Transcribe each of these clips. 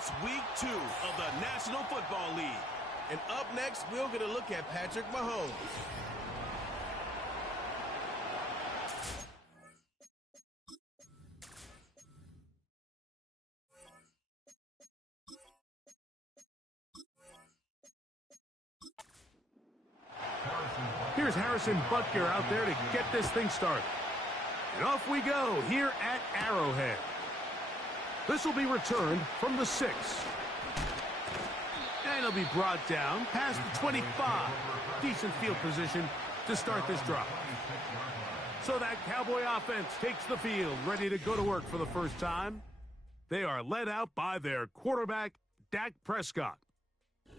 It's week 2 of the National Football League. And up next, we'll get a look at Patrick Mahomes. Here's Harrison Butker out there to get this thing started. And off we go here at Arrowhead. This will be returned from the 6. And it'll be brought down past the 25. Decent field position to start this drive. So that Cowboy offense takes the field, ready to go to work for the first time. They are led out by their quarterback, Dak Prescott.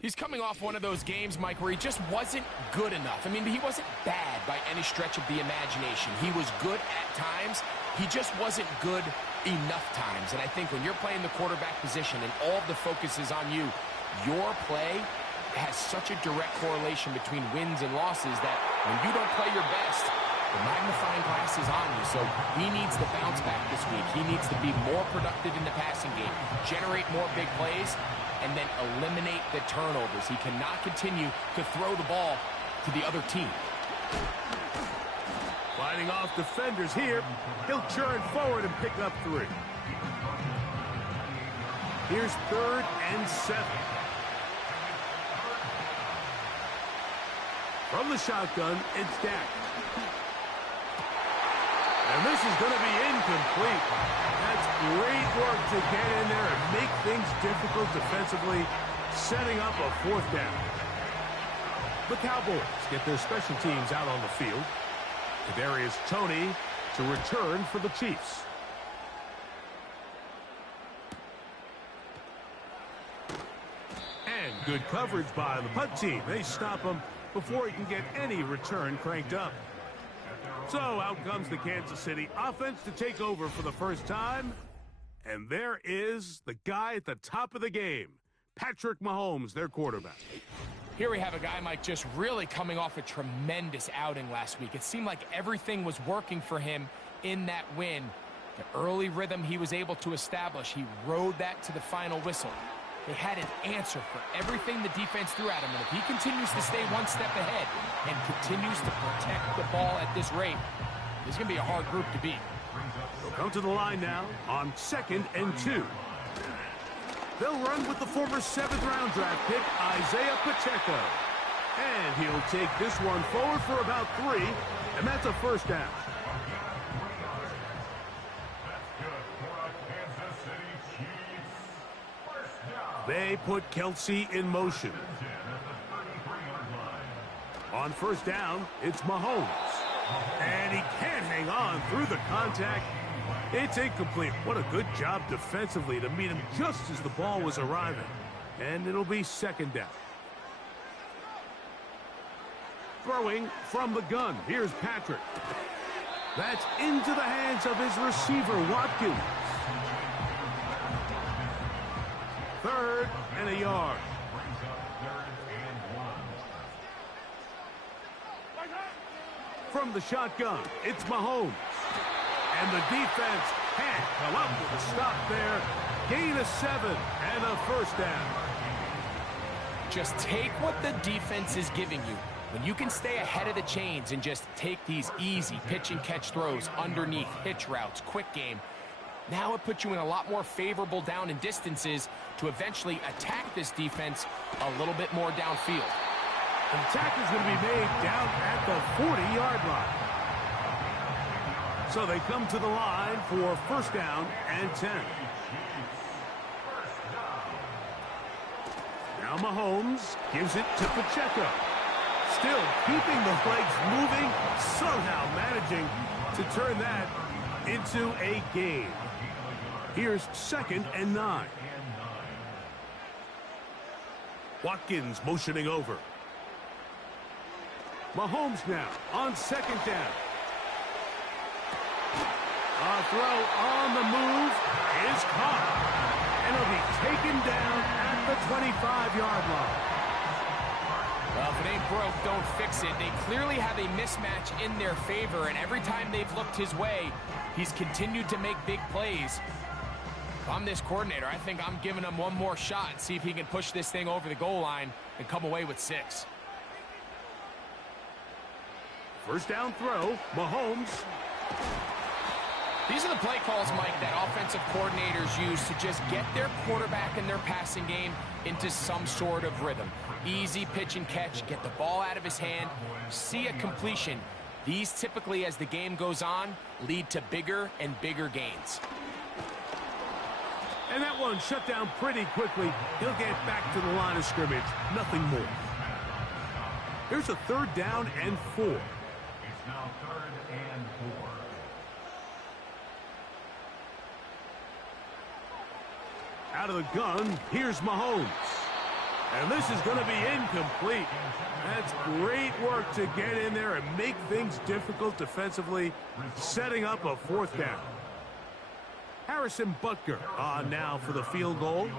He's coming off one of those games, Mike, where he just wasn't good enough. I mean, he wasn't bad by any stretch of the imagination. He was good at times. He just wasn't good enough times. And I think when you're playing the quarterback position and all of the focus is on you, your play has such a direct correlation between wins and losses that when you don't play your best, the magnifying glass is on you. So he needs to bounce back this week. He needs to be more productive in the passing game, generate more big plays, and then eliminate the turnovers. He cannot continue to throw the ball to the other team. Fighting off defenders here. He'll churn forward and pick up 3. Here's 3rd and 7. From the shotgun, it's Dak. And this is going to be incomplete. That's great work to get in there and make things difficult defensively, setting up a 4th down. The Cowboys get their special teams out on the field. Kadarius Toney to return for the Chiefs. And good coverage by the punt team. They stop him before he can get any return cranked up. So out comes the Kansas City offense to take over for the first time. And there is the guy at the top of the game, Patrick Mahomes, their quarterback. Here we have a guy, Mike, just really coming off a tremendous outing last week. It seemed like everything was working for him in that win. The early rhythm he was able to establish, he rode that to the final whistle. They had an answer for everything the defense threw at him. And if he continues to stay one step ahead and continues to protect the ball at this rate, this is going to be a hard group to beat. They'll come to the line now on 2nd and 2. They'll run with the former 7th-round draft pick, Isaiah Pacheco. And he'll take this one forward for about 3, and that's a 1st down. They put Kelsey in motion. On 1st down, it's Mahomes. And he can't hang on through the contact. It's incomplete. What a good job defensively to meet him just as the ball was arriving. And it'll be 2nd down. Throwing from the gun. Here's Patrick. That's into the hands of his receiver, Watkins. 3rd and a yard. From the shotgun, it's Mahomes. And the defense can't come up with a stop there. Gain of 7 and a 1st down. Just take what the defense is giving you. When you can stay ahead of the chains and just take these easy pitch and catch throws underneath, hitch routes, quick game, now it puts you in a lot more favorable down and distances to eventually attack this defense a little bit more downfield. The attack is going to be made down at the 40-yard line. So they come to the line for 1st down and 10. Now Mahomes gives it to Pacheco. Still keeping the legs moving, somehow managing to turn that into a gain. Here's 2nd and 9. Watkins motioning over. Mahomes now on 2nd down. A throw on the move is caught. And it'll be taken down at the 25-yard line. Well, if it ain't broke, don't fix it. They clearly have a mismatch in their favor, and every time they've looked his way, he's continued to make big plays. If I'm this coordinator, I think I'm giving him one more shot and see if he can push this thing over the goal line and come away with 6. First down throw, Mahomes. These are the play calls, Mike, that offensive coordinators use to just get their quarterback and their passing game into some sort of rhythm. Easy pitch and catch, get the ball out of his hand, see a completion. These typically, as the game goes on, lead to bigger and bigger gains. And that one shut down pretty quickly. He'll get back to the line of scrimmage. Nothing more. Here's a 3rd down and 4. It's now 3rd and 4. Out of the gun, here's Mahomes. And this is going to be incomplete. That's great work to get in there and make things difficult defensively, setting up a 4th down. Harrison Butker on now for the field goal.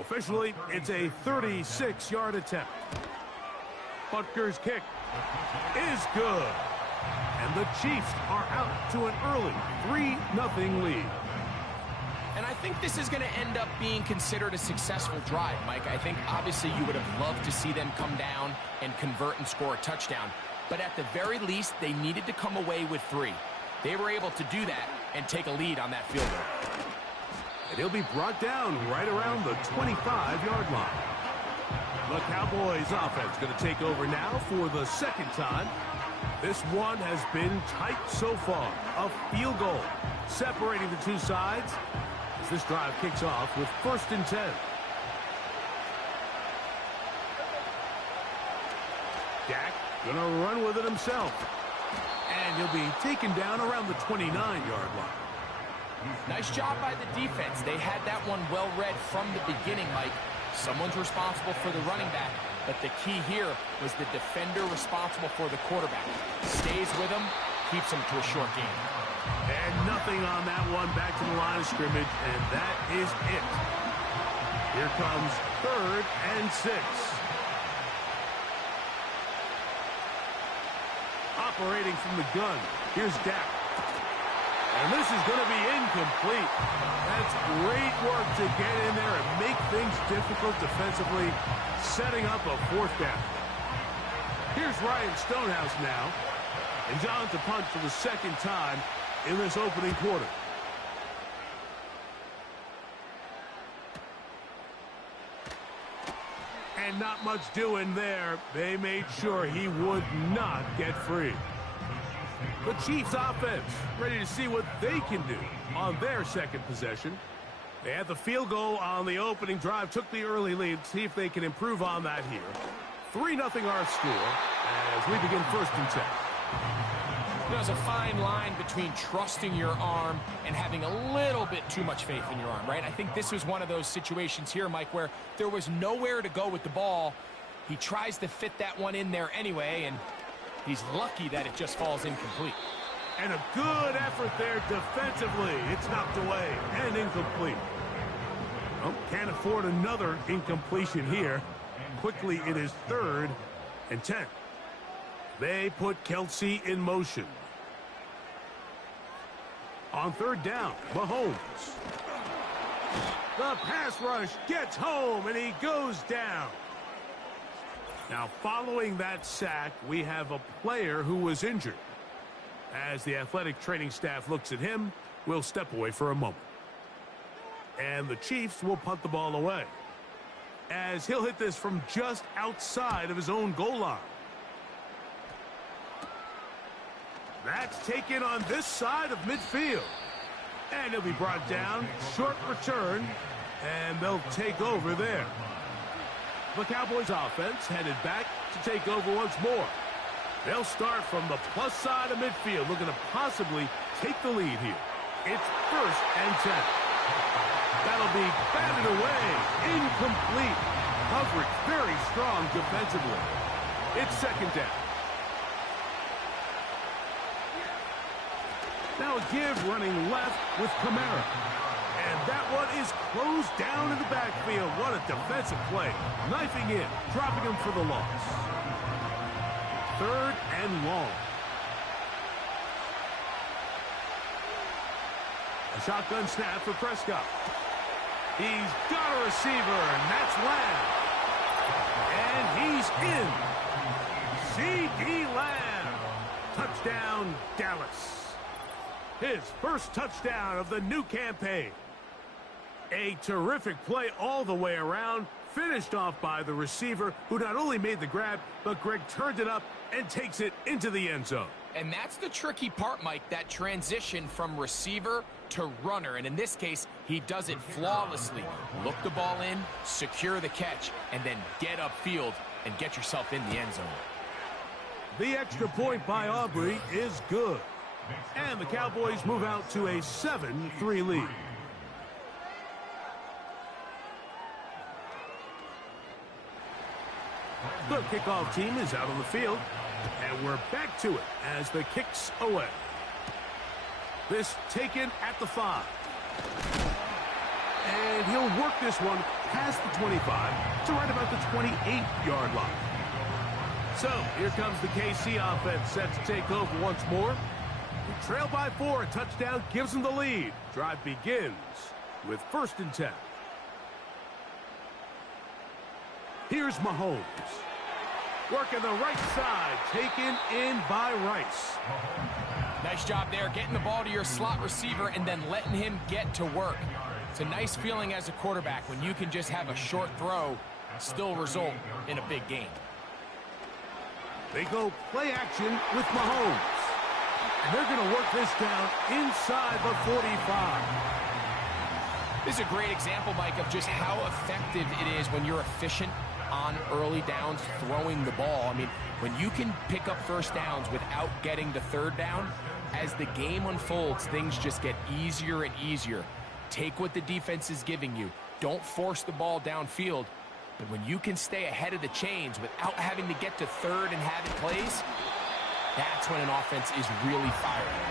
Officially, it's a 36-yard attempt. Butker's kick is good. And the Chiefs are out to an early 3-0 lead. And I think this is going to end up being considered a successful drive, Mike. I think obviously you would have loved to see them come down and convert and score a touchdown. But at the very least, they needed to come away with 3. They were able to do that and take a lead on that field goal. And he'll be brought down right around the 25-yard line. The Cowboys offense going to take over now for the 2nd time. This one has been tight so far. A field goal separating the two sides as this drive kicks off with 1st and 10. Dak going to run with it himself. And he'll be taken down around the 29-yard line. Nice job by the defense. They had that one well read from the beginning, Mike. Someone's responsible for the running back, but the key here was the defender responsible for the quarterback. Stays with him, keeps him to a short game. And nothing on that one, back to the line of scrimmage, and that is it. Here comes 3rd and 6. Operating from the gun, here's Dak. And this is going to be incomplete. That's great work to get in there and make things difficult defensively, setting up a 4th down. Here's Ryan Stonehouse now. And John to punt for the 2nd time in this opening quarter. And not much doing there. They made sure he would not get free. The Chiefs offense ready to see what they can do on their 2nd possession. They had the field goal on the opening drive, took the early lead. See if they can improve on that here. 3-0 our score as we begin 1st and 10. There's a fine line between trusting your arm and having a little bit too much faith in your arm, right? I think this was one of those situations here, Mike, where there was nowhere to go with the ball. He tries to fit that one in there anyway, and he's lucky that it just falls incomplete. And a good effort there defensively. It's knocked away and incomplete. Well, can't afford another incompletion here. Quickly, it is 3rd and 10. They put Kelsey in motion. On 3rd down, Mahomes. The pass rush gets home, and he goes down. Now, following that sack, we have a player who was injured. As the athletic training staff looks at him, we'll step away for a moment. And the Chiefs will punt the ball away, as he'll hit this from just outside of his own goal line. That's taken on this side of midfield. And he'll be brought down. Short return, and they'll take over there. The Cowboys offense headed back to take over once more. They'll start from the plus side of midfield, looking to possibly take the lead here. It's 1st and 10. That'll be batted away. Incomplete. Coverage very strong defensively. It's 2nd down. Now a give running left with Kamara. And that one is closed down in the backfield. What a defensive play. Knifing in, dropping him for the loss. 3rd and long. A shotgun snap for Prescott. He's got a receiver, and that's Lamb. And he's in. C.D. Lamb. Touchdown, Dallas. His first touchdown of the new campaign. A terrific play all the way around, finished off by the receiver, who not only made the grab, but Greg turned it up and takes it into the end zone. And that's the tricky part, Mike, that transition from receiver to runner. And in this case, he does it flawlessly. Look the ball in, secure the catch, and then get upfield and get yourself in the end zone. The extra point by Aubrey is good. And the Cowboys move out to a 7-3 lead. The kickoff team is out on the field. And we're back to it as the kick's away. This taken at the 5. And he'll work this one past the 25 to right about the 28-yard line. So here comes the KC offense set to take over once more. We trail by 4. A touchdown gives them the lead. Drive begins with 1st and 10. Here's Mahomes. Working the right side, taken in by Rice. Nice job there, getting the ball to your slot receiver and then letting him get to work. It's a nice feeling as a quarterback when you can just have a short throw, still result in a big game. They go play action with Mahomes. And they're going to work this down inside the 45. This is a great example, Mike, of just how effective it is when you're efficient on early downs throwing the ball. I mean, when you can pick up first downs without getting to 3rd down, as the game unfolds, things just get easier and easier. Take what the defense is giving you. Don't force the ball downfield. But when you can stay ahead of the chains without having to get to 3rd and have it plays, that's when an offense is really firing.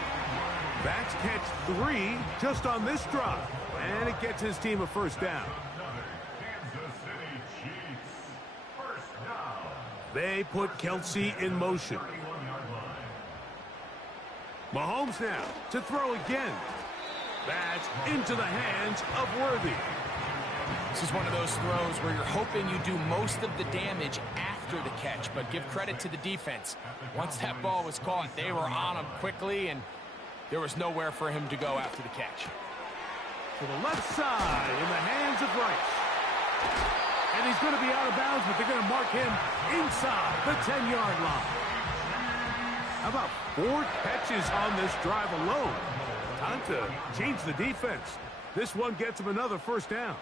That's catch 3 just on this drive. And it gets his team a first down. They put Kelce in motion. Mahomes now to throw again. That's into the hands of Worthy. This is one of those throws where you're hoping you do most of the damage after the catch, but give credit to the defense. Once that ball was caught, they were on him quickly, and there was nowhere for him to go after the catch. To the left side in the hands of Rice. And he's going to be out of bounds, but they're going to mark him inside the 10-yard line. How about 4 catches on this drive alone? Time to change the defense. This one gets him another first down.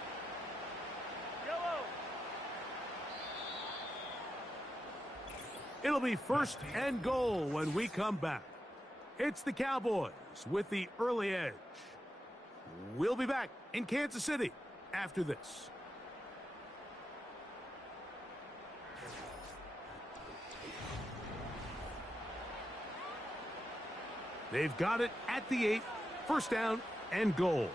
It'll be 1st and goal when we come back. It's the Cowboys with the early edge. We'll be back in Kansas City after this. They've got it at the 8, 1st down and goal.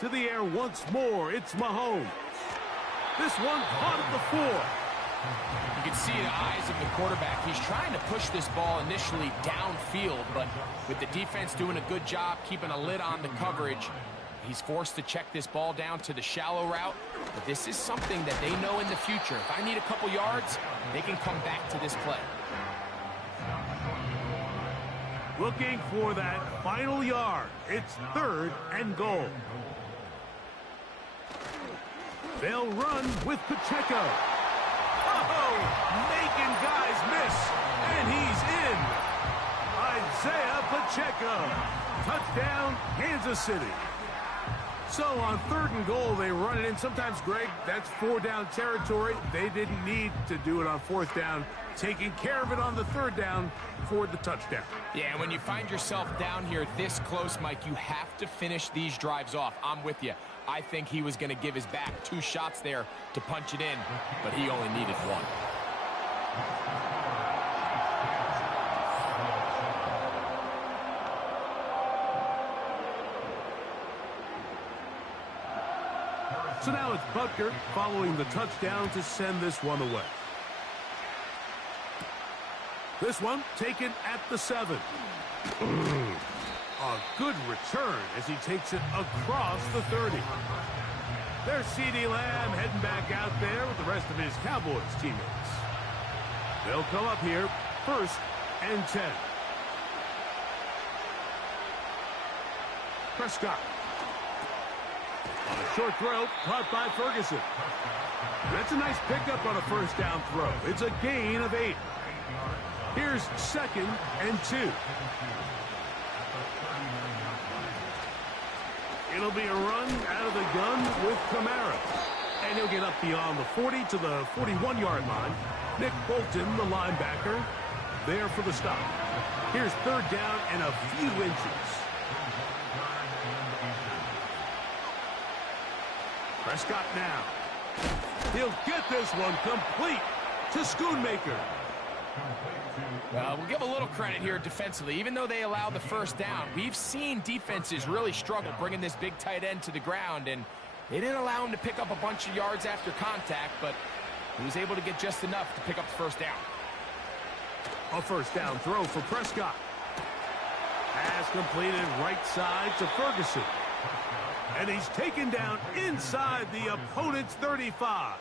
To the air once more, it's Mahomes. This one caught at the 4. You can see the eyes of the quarterback. He's trying to push this ball initially downfield, but with the defense doing a good job keeping a lid on the coverage, he's forced to check this ball down to the shallow route. But this is something that they know in the future. If I need a couple yards, they can come back to this play. Looking for that final yard. It's 3rd and goal. They'll run with Pacheco. Oh, making guys miss. And he's in. Isaiah Pacheco. Touchdown, Kansas City. So on 3rd and goal, they run it in. Sometimes, Greg, that's 4-down territory. They didn't need to do it on 4th down. Taking care of it on the 3rd down for the touchdown. Yeah, when you find yourself down here this close, Mike, you have to finish these drives off. I'm with you. I think he was going to give his back 2 shots there to punch it in, but he only needed 1. So now it's Butker following the touchdown to send this one away. This one taken at the 7. A good return as he takes it across the 30. There's CeeDee Lamb heading back out there with the rest of his Cowboys teammates. They'll come up here, 1st and 10. Prescott. On a short throw, caught by Ferguson. That's a nice pickup on a 1st down throw. It's a gain of 8. Here's 2nd and 2. It'll be a run out of the gun with Kamara. And he'll get up beyond the 40 to the 41-yard line. Nick Bolton, the linebacker, there for the stop. Here's 3rd down and a few inches. Prescott now. He'll get this one complete to Schoonmaker. Well, we'll give a little credit here defensively. Even though they allowed the 1st down, we've seen defenses really struggle bringing this big tight end to the ground, and they didn't allow him to pick up a bunch of yards after contact, but he was able to get just enough to pick up the 1st down. A 1st down throw for Prescott. Pass completed right side to Ferguson. And he's taken down inside the opponent's 35.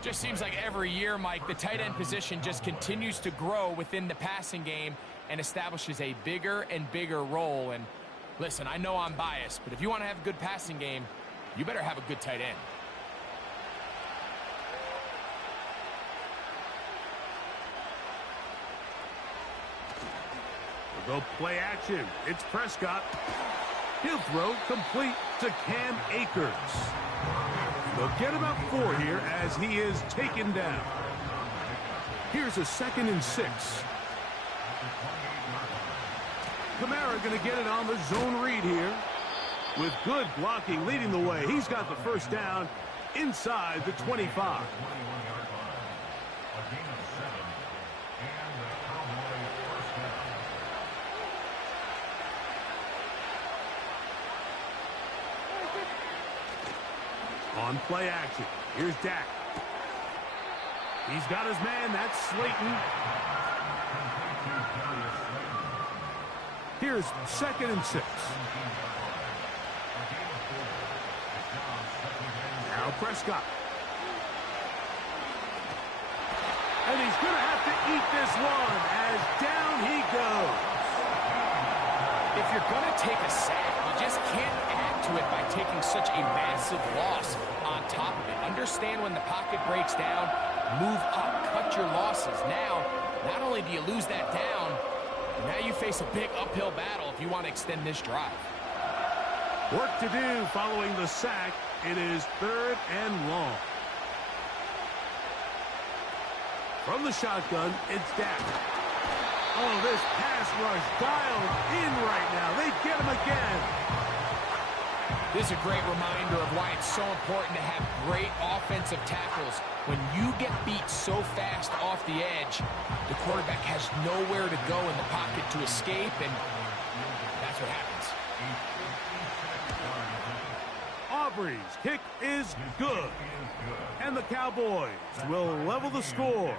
Just seems like every year, Mike, the tight end position just continues to grow within the passing game and establishes a bigger and bigger role. And listen, I know I'm biased, but if you want to have a good passing game, you better have a good tight end. We'll go play action. It's Prescott. He'll throw complete to Cam Akers. They'll get about 4 here as he is taken down. Here's a 2nd and 6. Kamara going to get it on the zone read here. With good blocking leading the way. He's got the 1st down inside the 25. On play action. Here's Dak. He's got his man. That's Slayton. Here's 2nd and 6. Now Prescott. And he's going to have to eat this one as down he goes. If you're going to take a sack, you just can't add to it by taking such a massive loss on top of it. Understand when the pocket breaks down, move up, cut your losses. Now, not only do you lose that down, now you face a big uphill battle if you want to extend this drive. Work to do following the sack. It is 3rd and long. From the shotgun, it's Dak. Oh, this pass rush dialed in right now. They get him again. This is a great reminder of why it's so important to have great offensive tackles. When you get beat so fast off the edge, the quarterback has nowhere to go in the pocket to escape, and that's what happens. Aubrey's kick is good. And the Cowboys will level the score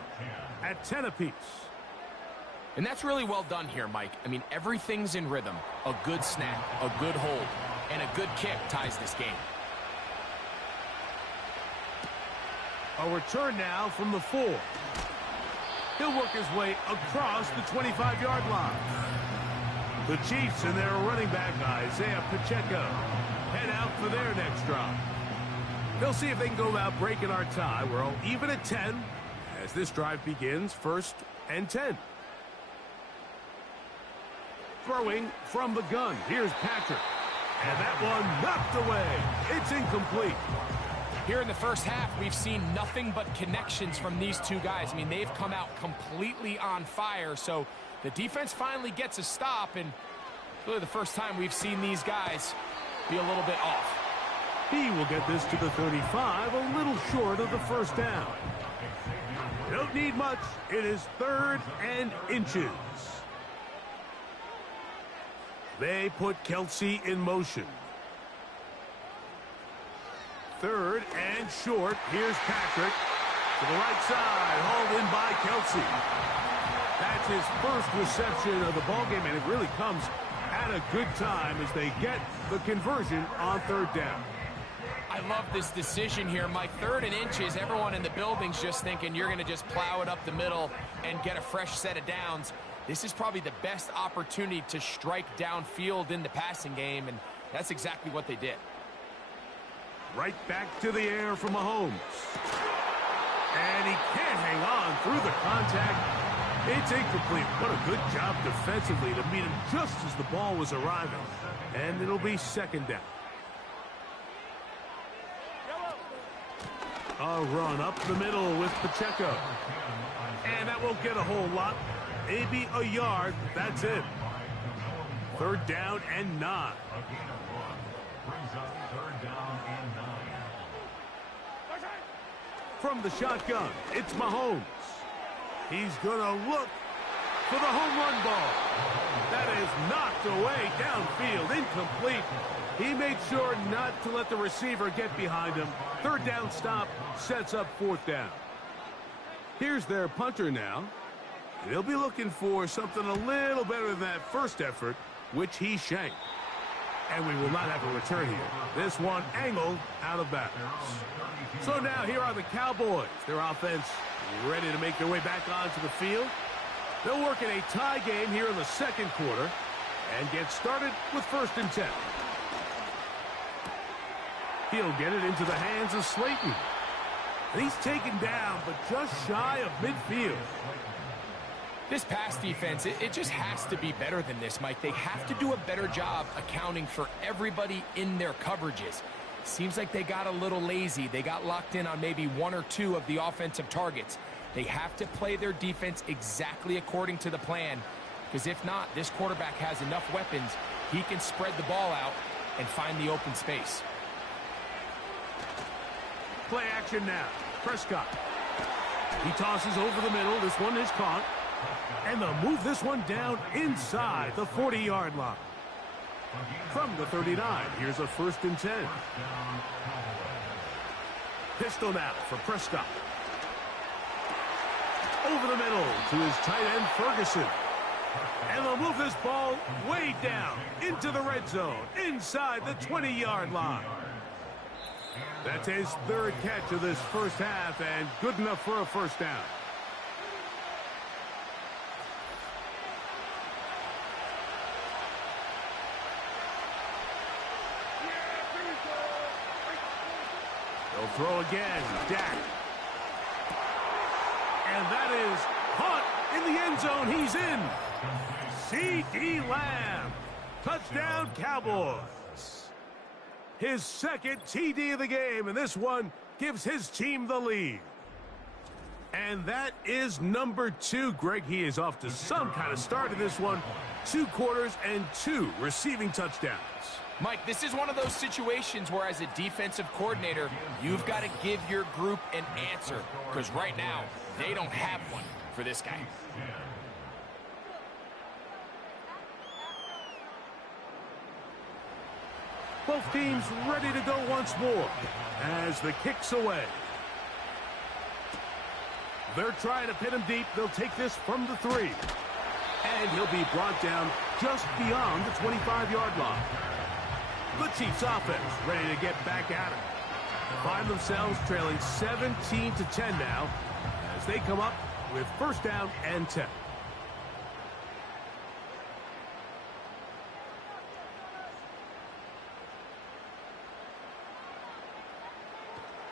at 10 apiece. And that's really well done here, Mike. I mean, everything's in rhythm. A good snap, a good hold, and a good kick ties this game. A return now from the 4. He'll work his way across the 25-yard line. The Chiefs and their running back, Isaiah Pacheco, head out for their next drive. They'll see if they can go about breaking our tie. We're all even at 10 as this drive begins, 1st and 10. Throwing from the gun. Here's Patrick. And that one knocked away. It's incomplete. Here in the first half, we've seen nothing but connections from these two guys. I mean, they've come out completely on fire. So the defense finally gets a stop, and really the first time we've seen these guys be a little bit off. He will get this to the 35, a little short of the 1st down. Don't need much. It is 3rd and inches. They put Kelsey in motion. 3rd and short. Here's Patrick to the right side, hauled in by Kelsey. That's his first reception of the ballgame, and it really comes at a good time as they get the conversion on third down. I love this decision here, Mike. 3rd and inches, everyone in the building's just thinking you're going to just plow it up the middle and get a fresh set of downs. This is probably the best opportunity to strike downfield in the passing game, and that's exactly what they did. Right back to the air from Mahomes. And he can't hang on through the contact. It's incomplete. What a good job defensively to meet him just as the ball was arriving. And it'll be 2nd down. A run up the middle with Pacheco. And that won't get a whole lot. Maybe a yard. That's it. 3rd down and 9. From the shotgun, it's Mahomes. He's going to look for the home run ball. That is knocked away downfield, incomplete. He made sure not to let the receiver get behind him. 3rd down stop sets up 4th down. Here's their punter now. They'll be looking for something a little better than that first effort, which he shanked. And we will not have a return here. This one angled out of bounds. So now here are the Cowboys. Their offense ready to make their way back onto the field. They'll work in a tie game here in the 2nd quarter and get started with 1st and 10. He'll get it into the hands of Slayton. And he's taken down, but just shy of midfield. This pass defense, it just has to be better than this, Mike. They have to do a better job accounting for everybody in their coverages. Seems like they got a little lazy. They got locked in on maybe 1 or 2 of the offensive targets. They have to play their defense exactly according to the plan, because if not, this quarterback has enough weapons. He can spread the ball out and find the open space. Play action now. Prescott. He tosses over the middle. This one is caught. And they'll move this one down inside the 40-yard line. From the 39, here's a 1st and 10. Pistol now for Prescott. Over the middle to his tight end, Ferguson. And they'll move this ball way down into the red zone, inside the 20-yard line. That's his 3rd catch of this first half, and good enough for a 1st down. They'll throw again. Dak. And that is caught in the end zone. He's in. C.D. Lamb. Touchdown, Cowboys. His 2nd TD of the game, and this one gives his team the lead. And that is number 2. Greg, he is off to some kind of start in this one. 2 quarters and 2 receiving touchdowns. Mike, this is one of those situations where as a defensive coordinator, you've got to give your group an answer, because right now, they don't have one for this guy. Both teams ready to go once more as the kick's away. They're trying to pin him deep. They'll take this from the 3. And he'll be brought down just beyond the 25-yard line. The Chiefs offense ready to get back at it. Find themselves trailing 17-10 now as they come up with 1st down and 10.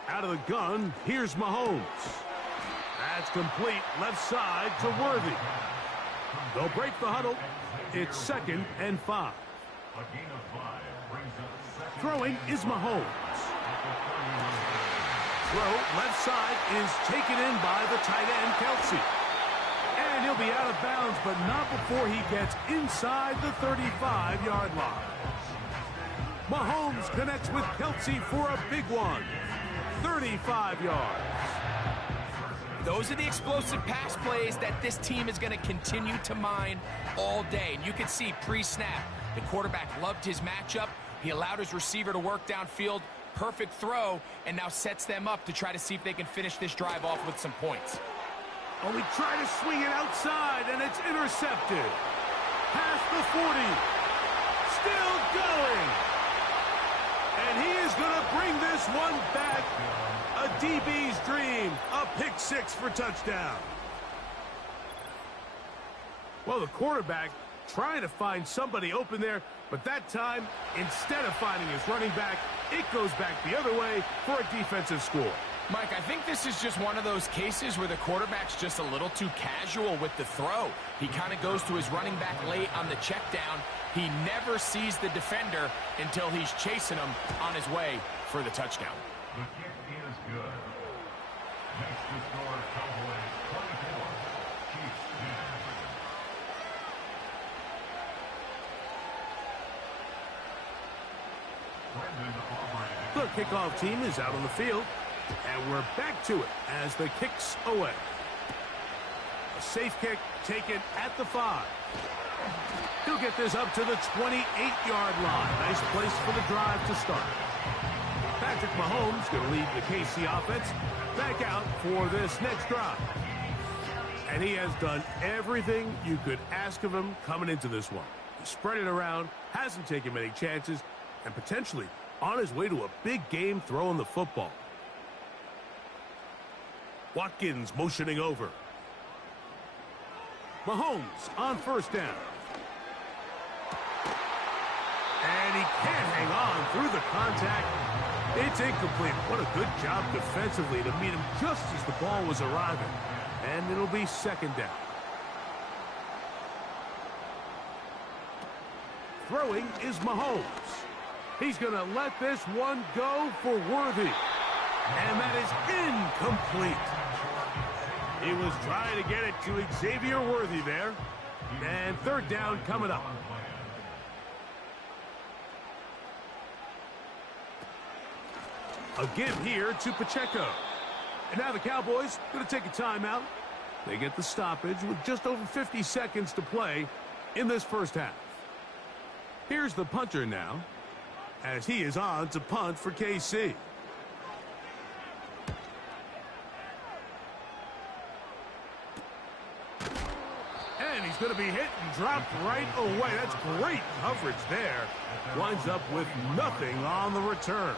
Out of the gun, here's Mahomes. That's complete, left side to Worthy. They'll break the huddle. It's 2nd and 5. Throwing is Mahomes. Throw left side is taken in by the tight end, Kelce. And he'll be out of bounds, but not before he gets inside the 35-yard line. Mahomes connects with Kelce for a big one. 35 yards. Those are the explosive pass plays that this team is going to continue to mine all day. And you can see pre-snap, the quarterback loved his matchup. He allowed his receiver to work downfield. Perfect throw, and now sets them up to try to see if they can finish this drive off with some points. Oh, he tried to swing it outside, and it's intercepted. Past the 40. Still going. And he is going to bring this one back. A DB's dream. A pick six for touchdown. Well, the quarterback trying to find somebody open there, but that time, instead of finding his running back, it goes back the other way for a defensive score. Mike, I think this is just one of those cases where the quarterback's just a little too casual with the throw. He kind of goes to his running back late on the check down. He never sees the defender until he's chasing him on his way for the touchdown. The kick is good. Next to score, Cowboys 24, Chiefs 10. The kickoff team is out on the field, and we're back to it as the kick's away. A safe kick taken at the 5. He'll get this up to the 28-yard line. Nice place for the drive to start. Patrick Mahomes going to lead the KC offense back out for this next drive. And he has done everything you could ask of him coming into this one. He spread it around, hasn't taken many chances, and potentially on his way to a big game throwing the football. Watkins motioning over. Mahomes on first down. And he can't hang on through the contact. It's incomplete. What a good job defensively to meet him just as the ball was arriving. And it'll be second down. Throwing is Mahomes. He's going to let this one go for Worthy. And that is incomplete. He was trying to get it to Xavier Worthy there. And third down coming up. A give here to Pacheco. And now the Cowboys going to take a timeout. They get the stoppage with just over 50 seconds to play in this first half. Here's the punter now, as he is on to punt for KC. And he's going to be hit and dropped right away. That's great coverage there. Winds up with nothing on the return.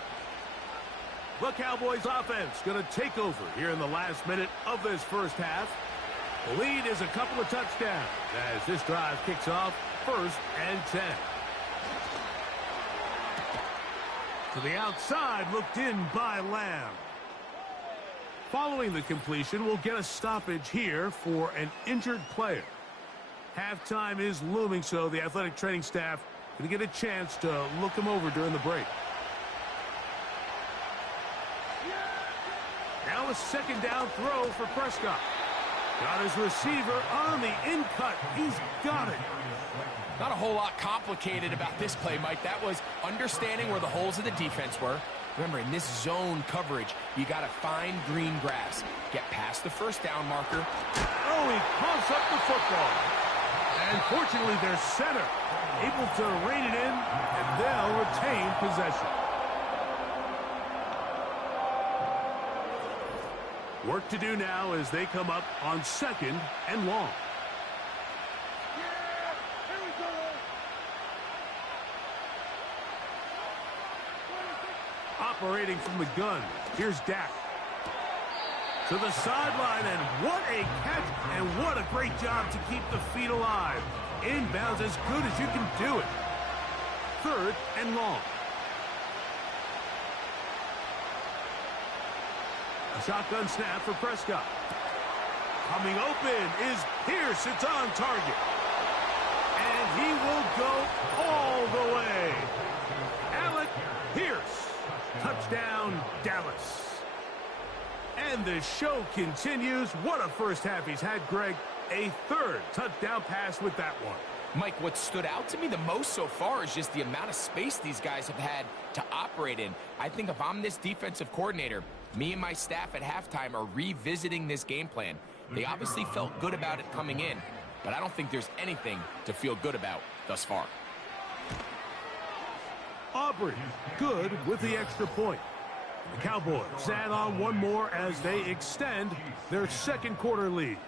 The Cowboys offense going to take over here in the last minute of this first half. The lead is a couple of touchdowns as this drive kicks off 1st and 10. To the outside, looked in by Lamb. Following the completion, we'll get a stoppage here for an injured player. Halftime is looming, so the athletic training staff going to get a chance to look him over during the break. Now a second down throw for Prescott. Got his receiver on the in-cut. He's got it. Not a whole lot complicated about this play, Mike. That was understanding where the holes of the defense were. Remember, in this zone coverage, you got to find green grass. Get past the first down marker. Oh, he pumps up the football. And fortunately, their center able to rein it in, and they'll retain possession. Work to do now as they come up on 2nd and long. Operating from the gun, here's Dak. To the sideline, and what a catch, and what a great job to keep the feet alive. Inbounds as good as you can do it. 3rd and long. A shotgun snap for Prescott. Coming open is Pierce. It's on target. And he will go all the way. Alec Pierce. Touchdown, Dallas. And the show continues. What a first half he's had, Greg. A 3rd touchdown pass with that one. Mike, what stood out to me the most so far is just the amount of space these guys have had to operate in. I think if I'm this defensive coordinator, me and my staff at halftime are revisiting this game plan. They obviously felt good about it coming in, but I don't think there's anything to feel good about thus far. Aubrey, good with the extra point. The Cowboys add on one more as they extend their second quarter lead.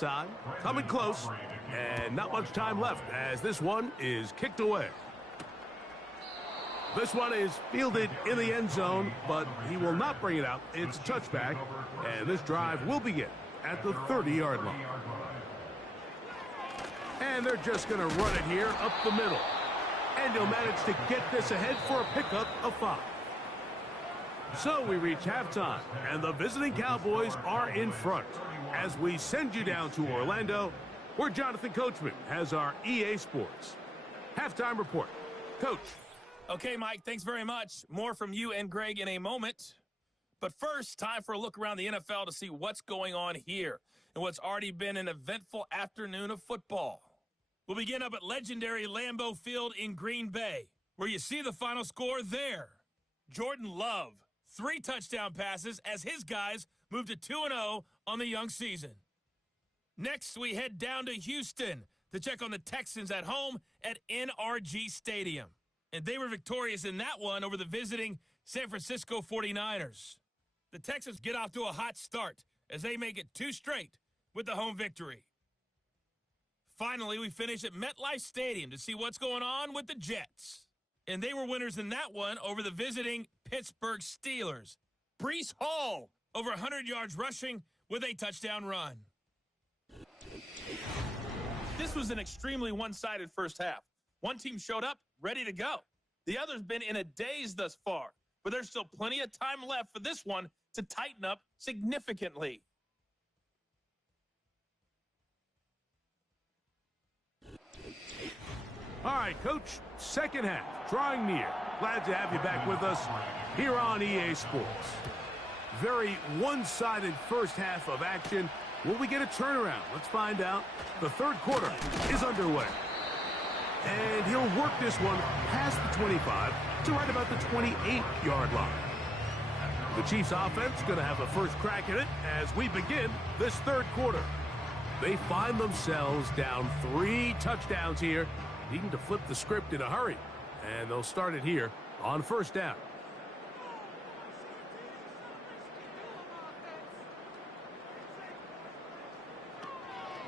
halftime, coming close, and not much time left as this one is kicked away. This one is fielded in the end zone, but he will not bring it out. It's a touchback, and this drive will begin at the 30-yard line. And they're just going to run it here up the middle. And he'll manage to get this ahead for a pickup of 5. So we reach halftime, and the visiting Cowboys are in front. As we send you down to Orlando, where Jonathan Coachman has our EA Sports halftime report. Coach. Okay, Mike, thanks very much. More from you and Greg in a moment. But first, time for a look around the NFL to see what's going on here and what's already been an eventful afternoon of football. We'll begin up at legendary Lambeau Field in Green Bay, where you see the final score there. Jordan Love, 3 touchdown passes as his guys move to 2-0 on the young season. Next, we head down to Houston to check on the Texans at home at NRG Stadium. And they were victorious in that one over the visiting San Francisco 49ers. The Texans get off to a hot start as they make it 2 straight with the home victory. Finally, we finish at MetLife Stadium to see what's going on with the Jets. And they were winners in that one over the visiting Pittsburgh Steelers. Breece Hall, over 100 yards rushing with a touchdown run. This was an extremely one-sided first half. One team showed up, ready to go. The other's been in a daze thus far, but there's still plenty of time left for this one to tighten up significantly. All right, Coach, second half, drawing near. Glad to have you back with us here on EA Sports. Very one-sided first half of action. Will we get a turnaround? Let's find out. The third quarter is underway. And he'll work this one past the 25 to right about the 28-yard line. The Chiefs offense going to have a first crack at it as we begin this third quarter. They find themselves down 3 touchdowns here, needing to flip the script in a hurry. And they'll start it here on first down.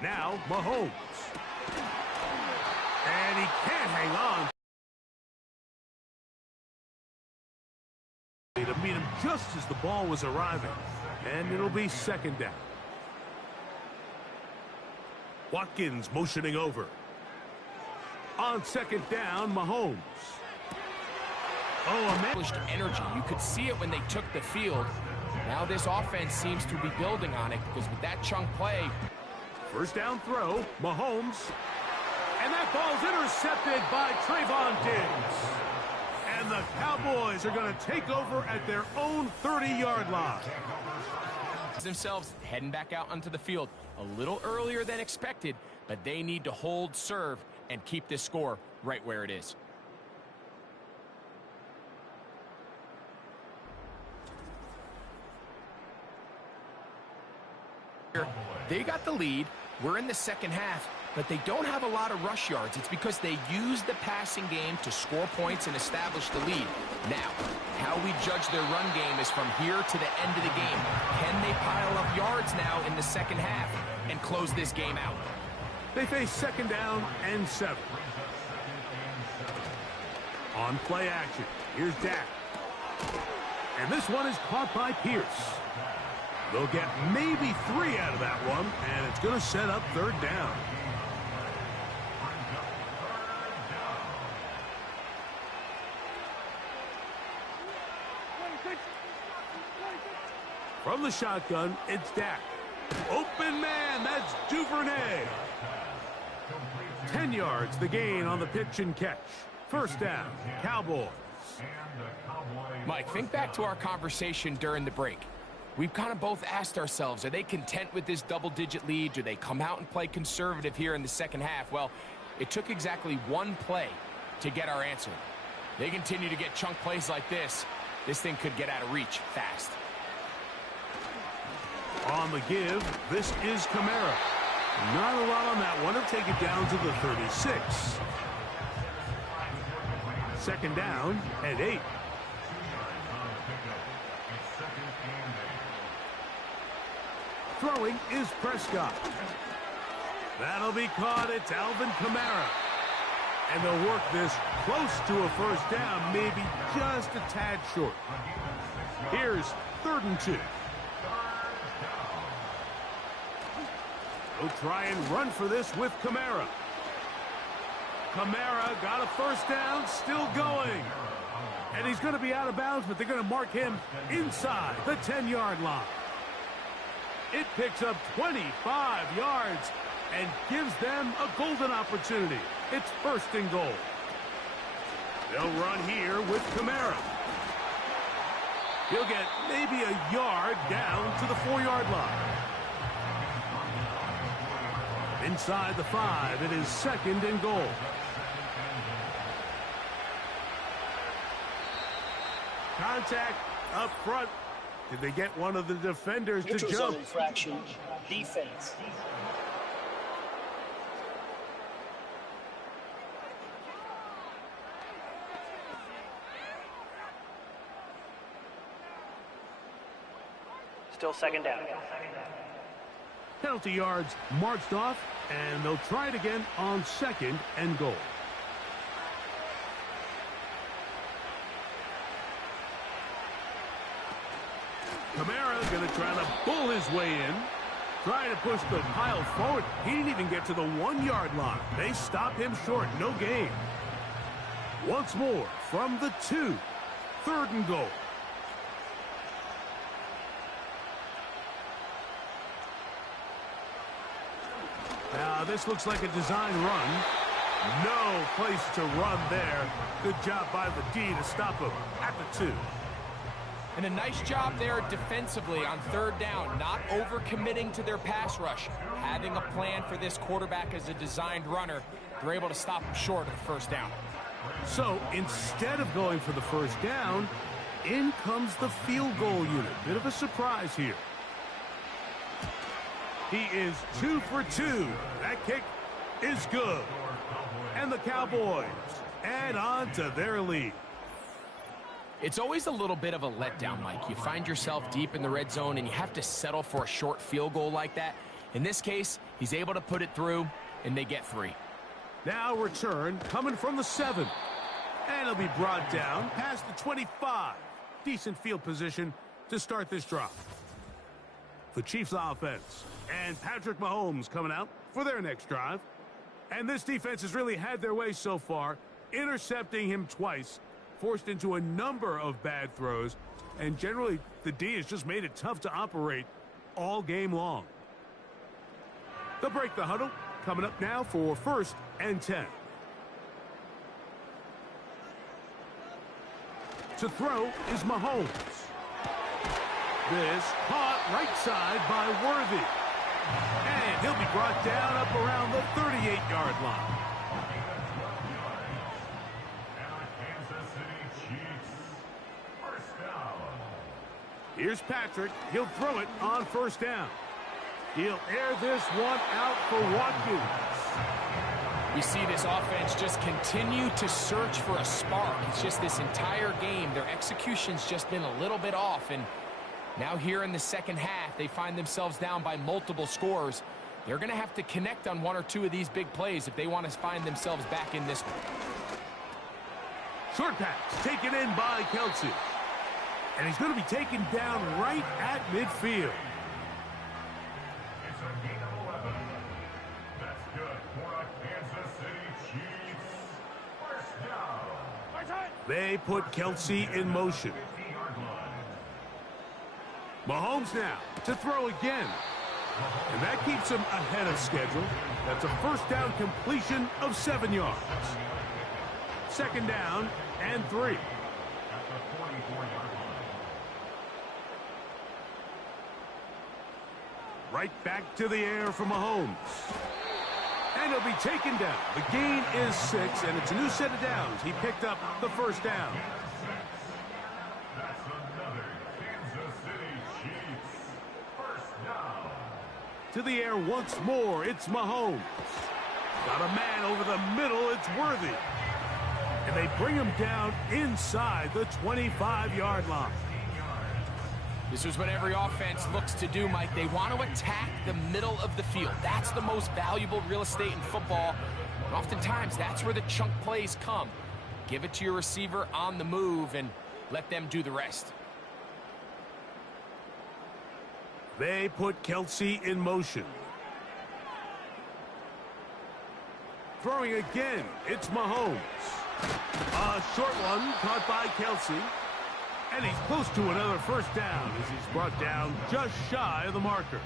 Now, Mahomes. And he can't hang on to meet him just as the ball was arriving. And it'll be second down. Watkins motioning over. On second down, Mahomes. Established energy. You could see it when they took the field. Now this offense seems to be building on it because with that chunk play. First down throw, Mahomes. And that ball's intercepted by Trayvon Diggs. And the Cowboys are going to take over at their own 30-yard line. Themselves heading back out onto the field a little earlier than expected, but they need to hold serve and keep this score right where it is. They got the lead. We're in the second half, but they don't have a lot of rush yards. It's because they use the passing game to score points and establish the lead. Now, how we judge their run game is from here to the end of the game. Can they pile up yards now in the second half and close this game out? They face second down and 7. On play action, here's Dak. And this one is caught by Pierce. They'll get maybe 3 out of that one, and it's going to set up third down. From the shotgun, it's Dak. Open man, that's Duvernay. 10 yards, the gain on the pitch and catch. First down, Cowboys. Mike, think back to our conversation during the break. We've kind of both asked ourselves, are they content with this double-digit lead? Do they come out and play conservative here in the second half? Well, it took exactly 1 play to get our answer. They continue to get chunk plays like this. This thing could get out of reach fast. On the give, this is Kamara. Not a lot on that one. He'll take it down to the 36. Second down and 8. Throwing is Prescott. That'll be caught. It's Alvin Kamara. And they'll work this close to a first down, maybe just a tad short. Here's 3rd and 2. They'll try and run for this with Kamara. Kamara got a first down, still going. And he's going to be out of bounds, but they're going to mark him inside the 10-yard line. It picks up 25 yards and gives them a golden opportunity. It's 1st and goal. They'll run here with Kamara. He'll get maybe a yard down to the 4-yard line. Inside the 5, it is 2nd and goal. Contact up front. Did they get one of the defenders to jump? Zone infraction, defense. Still 2nd down. Penalty yards marched off, and they'll try it again on 2nd and goal. Kamara going to try to bull his way in. Trying to push the pile forward. He didn't even get to the 1-yard line. They stop him short. No gain. Once more from the 2. 3rd and goal. Now this looks like a design run. No place to run there. Good job by the D to stop him at the 2. And a nice job there defensively on 3rd down, not overcommitting to their pass rush. Having a plan for this quarterback as a designed runner, they're able to stop him short of the 1st down. So instead of going for the 1st down, in comes the field goal unit. Bit of a surprise here. He is 2 for 2. That kick is good. And the Cowboys add on to their lead. It's always a little bit of a letdown, Mike. You find yourself deep in the red zone and you have to settle for a short field goal like that. In this case, he's able to put it through, and they get 3. Now return coming from the 7. And it'll be brought down past the 25. Decent field position to start this drive. The Chiefs offense and Patrick Mahomes coming out for their next drive. And this defense has really had their way so far, intercepting him twice, forced into a number of bad throws, and generally the D has just made it tough to operate all game long. They'll break the huddle, coming up now for 1st and 10. To throw is Mahomes. This caught right side by Worthy. And he'll be brought down up around the 38-yard line. Here's Patrick. He'll throw it on 1st down. He'll air this one out for Watkins. We see this offense just continue to search for a spark. It's just this entire game, their execution's just been a little bit off. And now here in the 2nd half, they find themselves down by multiple scores. They're going to have to connect on 1 or 2 of these big plays if they want to find themselves back in this one. Short pass taken in by Kelsey. And he's going to be taken down right at midfield. It's a gain of 11. That's good for a Kansas City Chiefs. 1st down. They put Kelsey in motion. 50-yard line. Mahomes now to throw again. And that keeps him ahead of schedule. That's a 1st down completion of 7 yards. 2nd down and 3. At the 44-yard line. Right back to the air for Mahomes. And he'll be taken down. The gain is 6, and it's a new set of downs. He picked up the 1st down. That's another Kansas City Chiefs 1st down. To the air once more, it's Mahomes. Got a man over the middle, it's Worthy. And they bring him down inside the 25-yard line. This is what every offense looks to do, Mike. They want to attack the middle of the field. That's the most valuable real estate in football. And oftentimes, that's where the chunk plays come. Give it to your receiver on the move and let them do the rest. They put Kelce in motion. Throwing again, it's Mahomes. A short one caught by Kelce. And he's close to another first down as he's brought down just shy of the marker.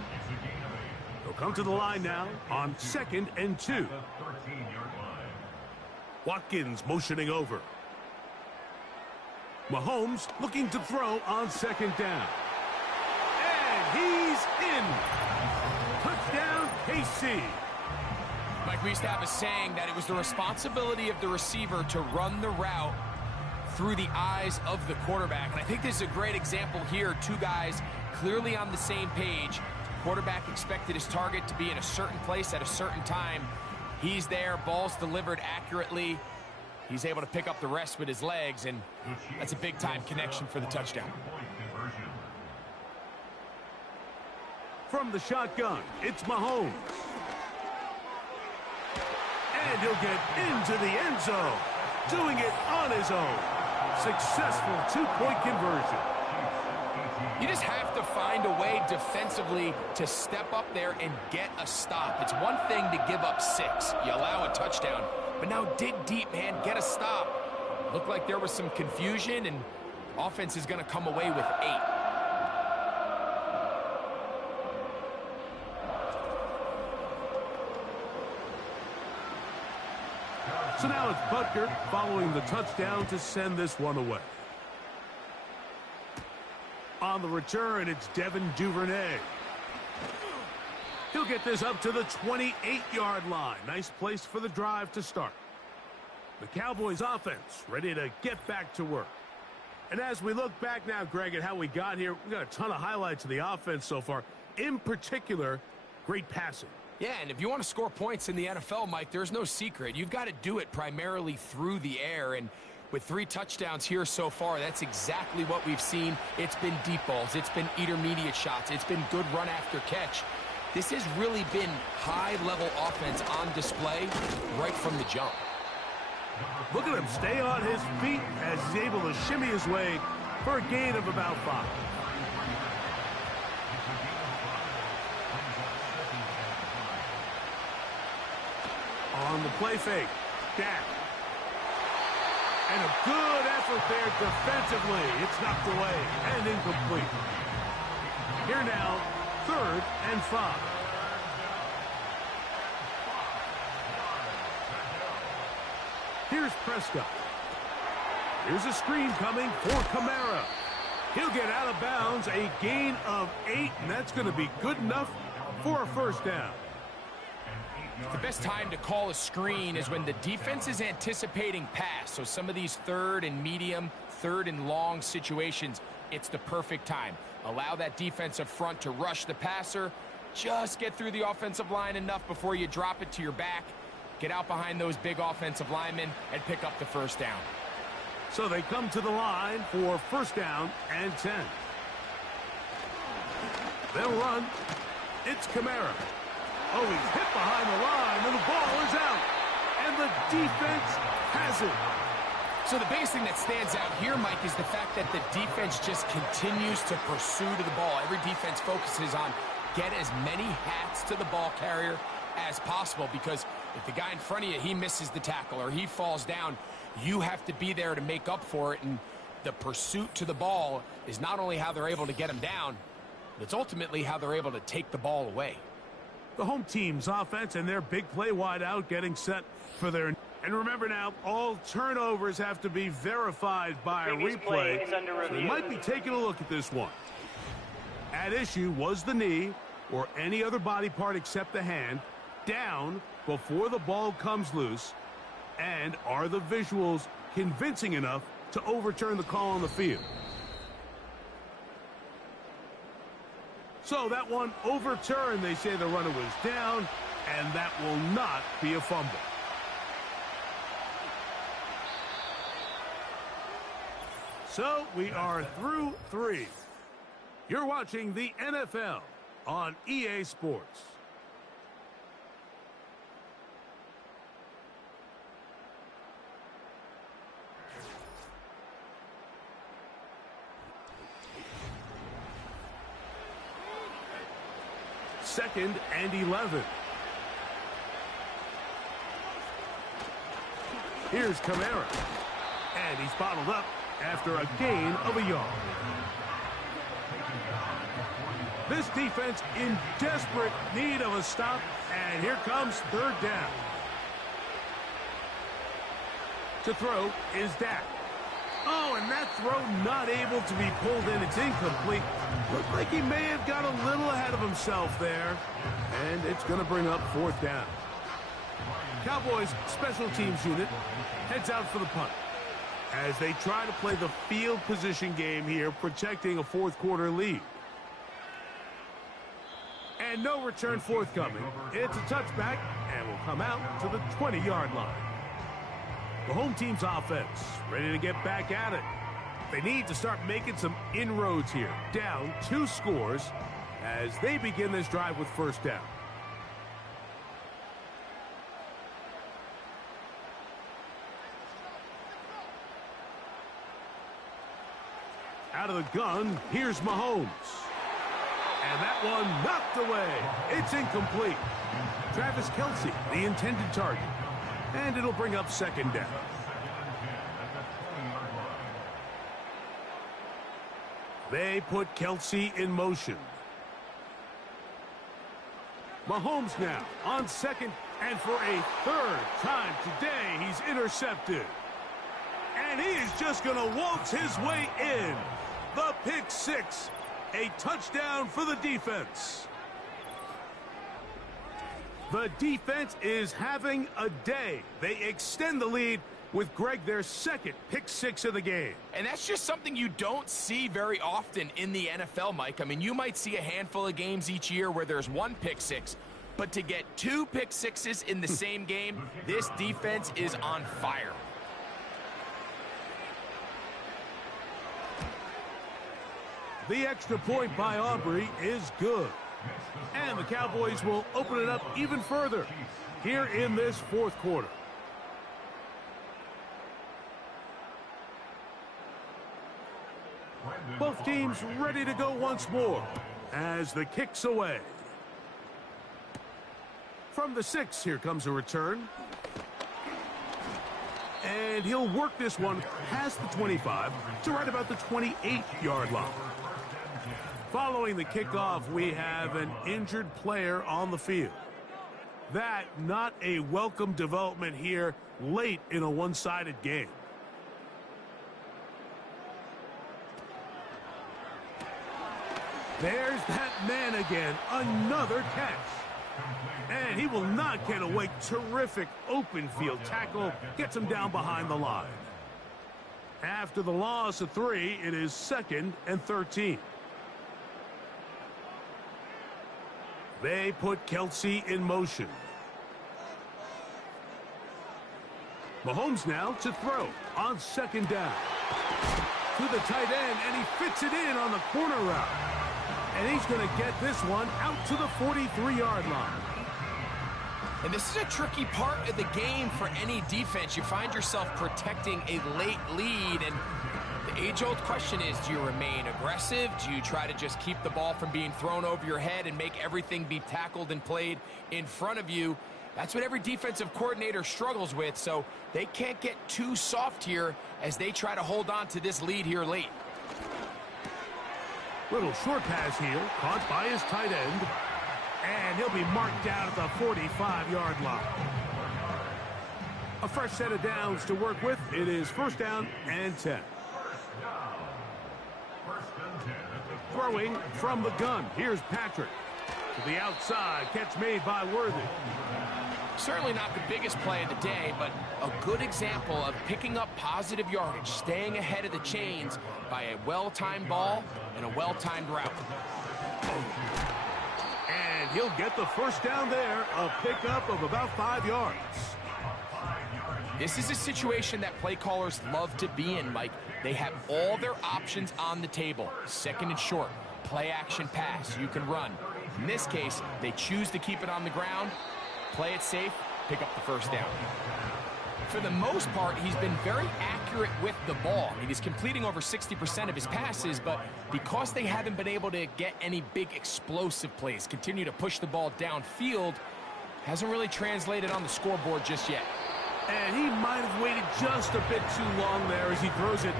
He'll come to the line now on 2nd and 2. Watkins motioning over. Mahomes looking to throw on 2nd down. And he's in. Touchdown, KC. Mike, we used to have a saying that it was the responsibility of the receiver to run the route through the eyes of the quarterback. And I think this is a great example here. Two guys clearly on the same page. Quarterback expected his target to be in a certain place at a certain time. He's there, ball's delivered accurately. He's able to pick up the rest with his legs, and that's a big-time connection for the touchdown. From the shotgun, it's Mahomes. And he'll get into the end zone, doing it on his own. Successful two-point conversion. You just have to find a way defensively to step up there and get a stop. It's one thing to give up 6. You allow a touchdown. But now dig deep, man. Get a stop. Looked like there was some confusion, and offense is going to come away with 8. So now it's Butker following the touchdown to send this one away. On the return, it's Devin Duvernay. He'll get this up to the 28-yard line. Nice place for the drive to start. The Cowboys offense ready to get back to work. And as we look back now, Greg, at how we got here, we got a ton of highlights of the offense so far. In particular, great passing. Yeah, and if you want to score points in the NFL, Mike, there's no secret. You've got to do it primarily through the air, and with 3 touchdowns here so far, that's exactly what we've seen. It's been deep balls. It's been intermediate shots. It's been good run after catch. This has really been high-level offense on display right from the jump. Look at him stay on his feet as he's able to shimmy his way for a gain of about 5. On the play fake, Dak. And a good effort there defensively. It's knocked away and incomplete. Here now, 3rd and 5. Here's Prescott. Here's a screen coming for Kamara. He'll get out of bounds, a gain of 8, and that's going to be good enough for a first down. The best time to call a screen is when the defense is anticipating pass. So some of these 3rd and medium, 3rd and long situations, it's the perfect time. Allow that defensive front to rush the passer. Just get through the offensive line enough before you drop it to your back. Get out behind those big offensive linemen and pick up the first down. So they come to the line for first down and 10. They'll run. It's Kamara. Oh, he's hit behind the line, and the ball is out. And the defense has it. So the biggest thing that stands out here, Mike, is the fact that the defense just continues to pursue to the ball. Every defense focuses on get as many hats to the ball carrier as possible, because if the guy in front of you, he misses the tackle or he falls down, you have to be there to make up for it. And the pursuit to the ball is not only how they're able to get him down, but it's ultimately how they're able to take the ball away. The home team's offense and their big play wide out getting set for their... And remember now, all turnovers have to be verified by a replay. So they might be taking a look at this one. At issue was the knee or any other body part except the hand down before the ball comes loose. And are the visuals convincing enough to overturn the call on the field? So that one overturned. They say the runner was down, and that will not be a fumble. So we are through 3. You're watching the NFL on EA Sports. Second and 11. Here's Kamara. And he's bottled up after a gain of a yard. This defense in desperate need of a stop. And here comes third down. To throw is Dak. Oh, and that throw not able to be pulled in. It's incomplete. Looked like he may have got a little ahead of himself there. And it's going to bring up fourth down. Cowboys special teams unit heads out for the punt as they try to play the field position game here, protecting a fourth quarter lead. And no return forthcoming. It's a touchback and will come out to the 20-yard line. The home team's offense ready to get back at it. They need to start making some inroads here. Down 2 scores as they begin this drive with first down. Out of the gun, here's Mahomes. And that one knocked away. It's incomplete. Travis Kelce, the intended target. And it'll bring up second down. They put Kelce in motion. Mahomes now on second, and for a third time today, he's intercepted. And he is just going to waltz his way in. The pick six, a touchdown for the defense. The defense is having a day. They extend the lead with Greg their second pick six of the game. And that's just something you don't see very often in the NFL, Mike. I mean, you might see a handful of games each year where there's 1 pick six, but to get 2 pick sixes in the same game, this defense is on fire. The extra point by Aubrey is good. And the Cowboys will open it up even further here in this fourth quarter. Both teams ready to go once more as the kick's away. From the 6, here comes a return. And he'll work this one past the 25 to right about the 28-yard line. Following the kickoff, we have an injured player on the field. That not a welcome development here late in a one-sided game. There's that man again, another catch. And he will not get away. Terrific open field tackle. Gets him down behind the line. After the loss of 3, it is 2nd and 13. They put Kelce in motion. Mahomes now to throw on second down. To the tight end, and he fits it in on the corner route. And he's going to get this one out to the 43-yard line. And this is a tricky part of the game for any defense. You find yourself protecting a late lead, and the age-old question is, do you remain aggressive? Do you try to just keep the ball from being thrown over your head and make everything be tackled and played in front of you? That's what every defensive coordinator struggles with, so they can't get too soft here as they try to hold on to this lead here late. Little short pass here, caught by his tight end. And he'll be marked down at the 45-yard line. A fresh set of downs to work with. It is first down and 10. Throwing from the gun. Here's Patrick. To the outside. Catch made by Worthy. Certainly not the biggest play of the day, but a good example of picking up positive yardage, staying ahead of the chains by a well-timed ball and a well-timed route. And he'll get the first down there, a pickup of about 5 yards. This is a situation that play callers love to be in, Mike. They have all their options on the table. Second and short, play action pass, you can run. In this case, they choose to keep it on the ground, play it safe, pick up the first down. For the most part, he's been very accurate with the ball. I mean, he's completing over 60% of his passes, but because they haven't been able to get any big explosive plays, continue to push the ball downfield, hasn't really translated on the scoreboard just yet. And he might have waited just a bit too long there as he throws it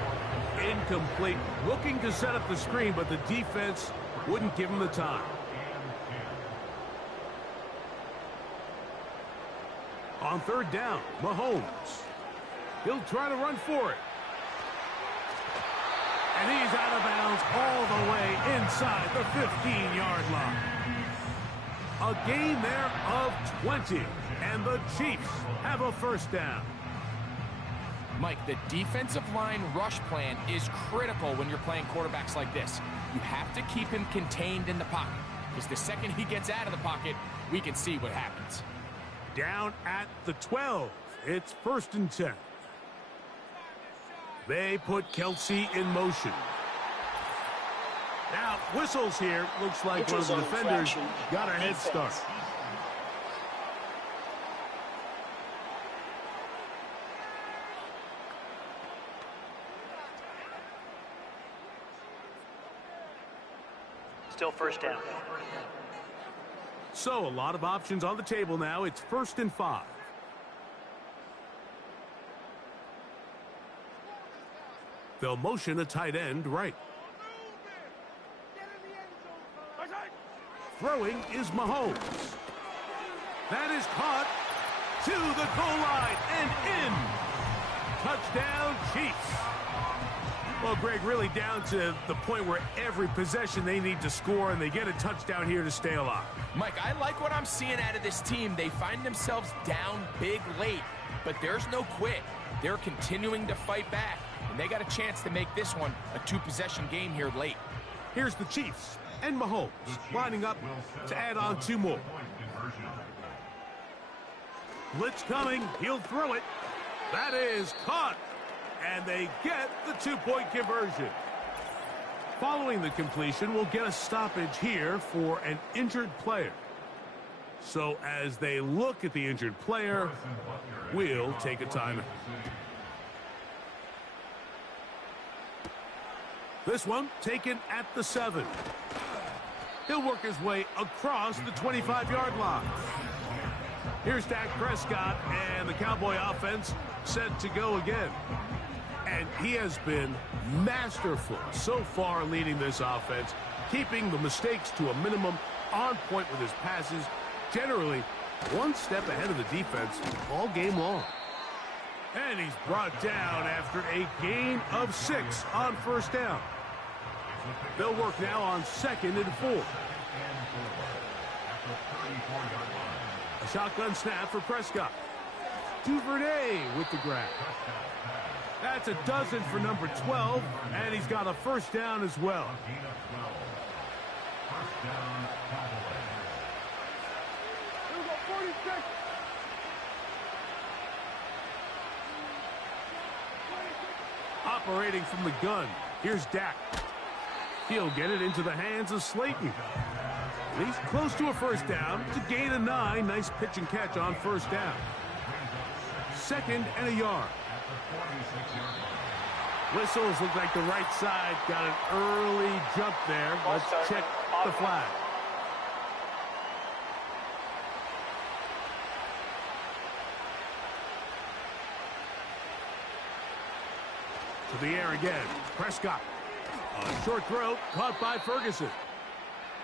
incomplete. Looking to set up the screen, but the defense wouldn't give him the time. On third down, Mahomes. He'll try to run for it. And he's out of bounds all the way inside the 15-yard line. A gain there of 20, and the Chiefs have a first down. Mike, the defensive line rush plan is critical when you're playing quarterbacks like this. You have to keep him contained in the pocket, because the second he gets out of the pocket, we can see what happens. Down at the 12. It's 1st and 10. They put Kelsey in motion. Now, whistles here. Looks like one of the defenders got a head start. Still first down. So, a lot of options on the table now. It's 1st and 5. They'll motion a tight end right. Throwing is Mahomes. That is caught to the goal line and in. Touchdown, Chiefs. Well, Greg, really down to the point where every possession they need to score, and they get a touchdown here to stay alive. Mike, I like what I'm seeing out of this team. They find themselves down big late, but there's no quit. They're continuing to fight back, and they got a chance to make this one a two-possession game here late. Here's the Chiefs and Mahomes lining up to add on 2 more. Blitz coming. He'll throw it. That is caught. And they get the 2-point conversion. Following the completion, we'll get a stoppage here for an injured player. So as they look at the injured player, we'll take a timeout. This one taken at the 7. He'll work his way across the 25-yard line. Here's Dak Prescott, and the Cowboy offense set to go again. And he has been masterful so far leading this offense, keeping the mistakes to a minimum, on point with his passes, generally one step ahead of the defense all game long. And he's brought down after a gain of 6 on 1st down. They'll work now on 2nd and 4. A shotgun snap for Prescott. Duvernay with the grab. That's a dozen for number 12, and he's got a first down as well. Operating from the gun, here's Dak. He'll get it into the hands of Slayton. He's close to a first down to gain a 9. Nice pitch and catch on 1st down. 2nd and a yard. Whistles look like the right side got an early jump there. Let's check the flag. To the air again. Prescott. A short throw caught by Ferguson.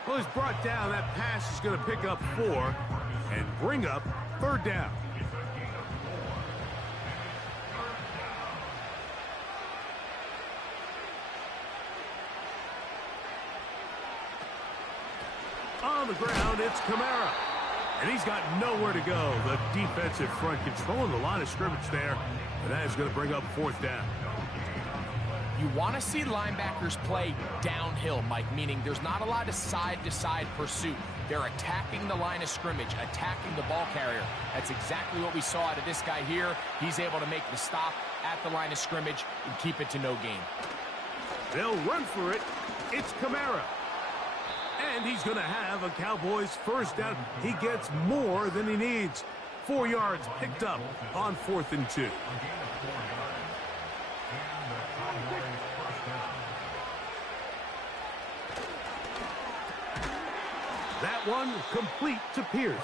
Well, he's brought down. That pass is going to pick up 4 and bring up 3rd down. On the ground, it's Kamara. And he's got nowhere to go. The defensive front controlling the line of scrimmage there. And that is going to bring up 4th down. You want to see linebackers play downhill, Mike, meaning there's not a lot of side-to-side pursuit. They're attacking the line of scrimmage, attacking the ball carrier. That's exactly what we saw out of this guy here. He's able to make the stop at the line of scrimmage and keep it to no gain. They'll run for it. It's Kamara. And he's going to have a Cowboys first down. He gets more than he needs. 4 yards picked up on 4th and 2. That one complete to Pierce.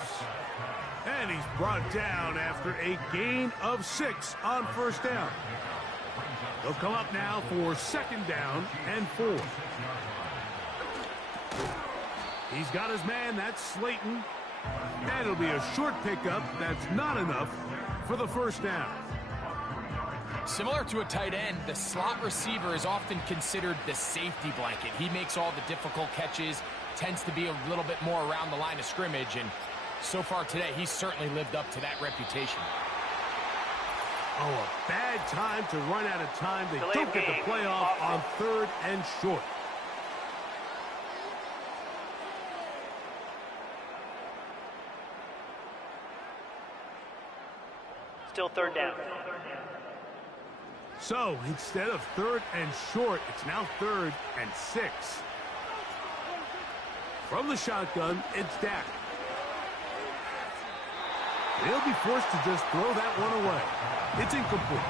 And he's brought down after a gain of 6 on 1st down. They'll come up now for 2nd down and 4. He's got his man, that's Slayton. And it'll be a short pickup. That's not enough for the 1st down. Similar to a tight end, the slot receiver is often considered the safety blanket. He makes all the difficult catches, tends to be a little bit more around the line of scrimmage, and so far today, he's certainly lived up to that reputation. Oh, a bad time to run out of time. They don't get the playoff on 3rd and short. Still 3rd down. So, instead of 3rd and short, it's now 3rd and 6. From the shotgun, it's Dak. They'll be forced to just throw that one away. It's incomplete.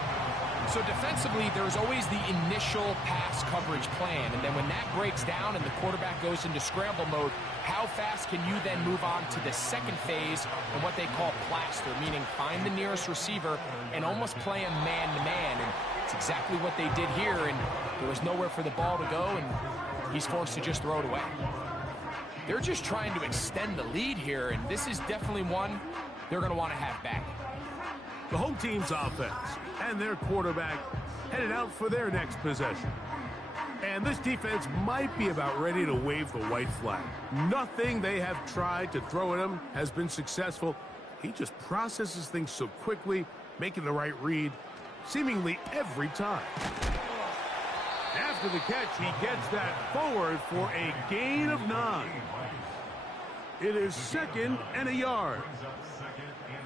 So defensively, there's always the initial pass coverage plan, and then when that breaks down and the quarterback goes into scramble mode, how fast can you then move on to the second phase and what they call plaster, meaning find the nearest receiver and almost play him man-to-man, and it's exactly what they did here, and there was nowhere for the ball to go, and he's forced to just throw it away. They're just trying to extend the lead here, and this is definitely one they're going to want to have back. The home team's offense and their quarterback headed out for their next possession. And this defense might be about ready to wave the white flag. Nothing they have tried to throw at him has been successful. He just processes things so quickly, making the right read seemingly every time. After the catch, he gets that forward for a gain of 9. It is 2nd and a yard.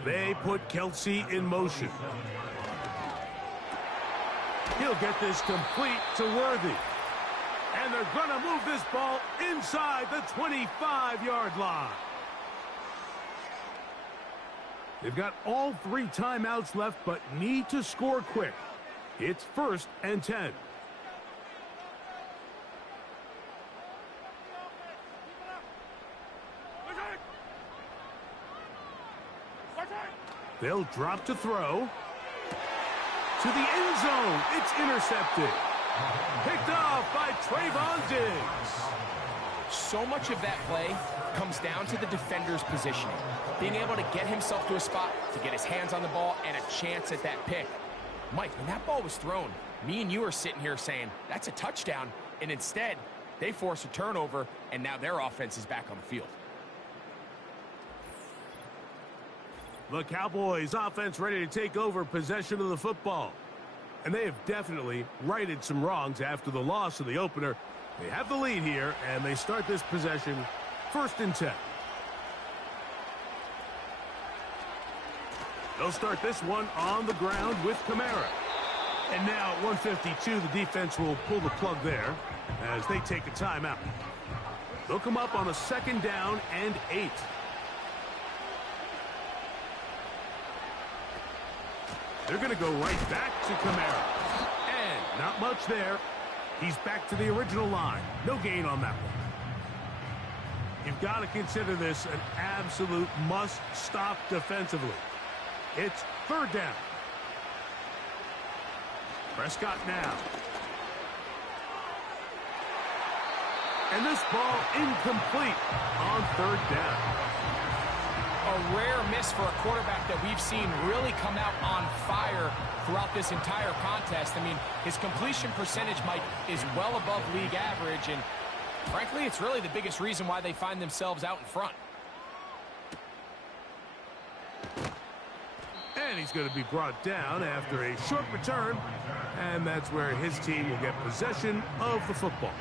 They put Kelce in motion. He'll get this complete to Worthy. And they're going to move this ball inside the 25-yard line. They've got all 3 timeouts left, but need to score quick. It's 1st and 10. They'll drop to throw. To the end zone. It's intercepted. Picked off by Trayvon Diggs. So much of that play comes down to the defender's positioning. Being able to get himself to a spot, to get his hands on the ball, and a chance at that pick. Mike, when that ball was thrown, me and you are sitting here saying, that's a touchdown. And instead, they force a turnover, and now their offense is back on the field. The Cowboys offense ready to take over possession of the football. And they have definitely righted some wrongs after the loss of the opener. They have the lead here, and they start this possession 1st and 10. They'll start this one on the ground with Kamara. And now at 1:52, the defense will pull the plug there as they take a timeout. They'll come up on a 2nd down and 8. They're going to go right back to Kamara. And not much there. He's back to the original line. No gain on that one. You've got to consider this an absolute must-stop defensively. It's 3rd down. Prescott now. And this ball incomplete on 3rd down. A rare miss for a quarterback that we've seen really come out on fire throughout this entire contest. I mean, his completion percentage, Mike, is well above league average, and frankly, it's really the biggest reason why they find themselves out in front. And he's going to be brought down after a short return, and that's where his team will get possession of the football.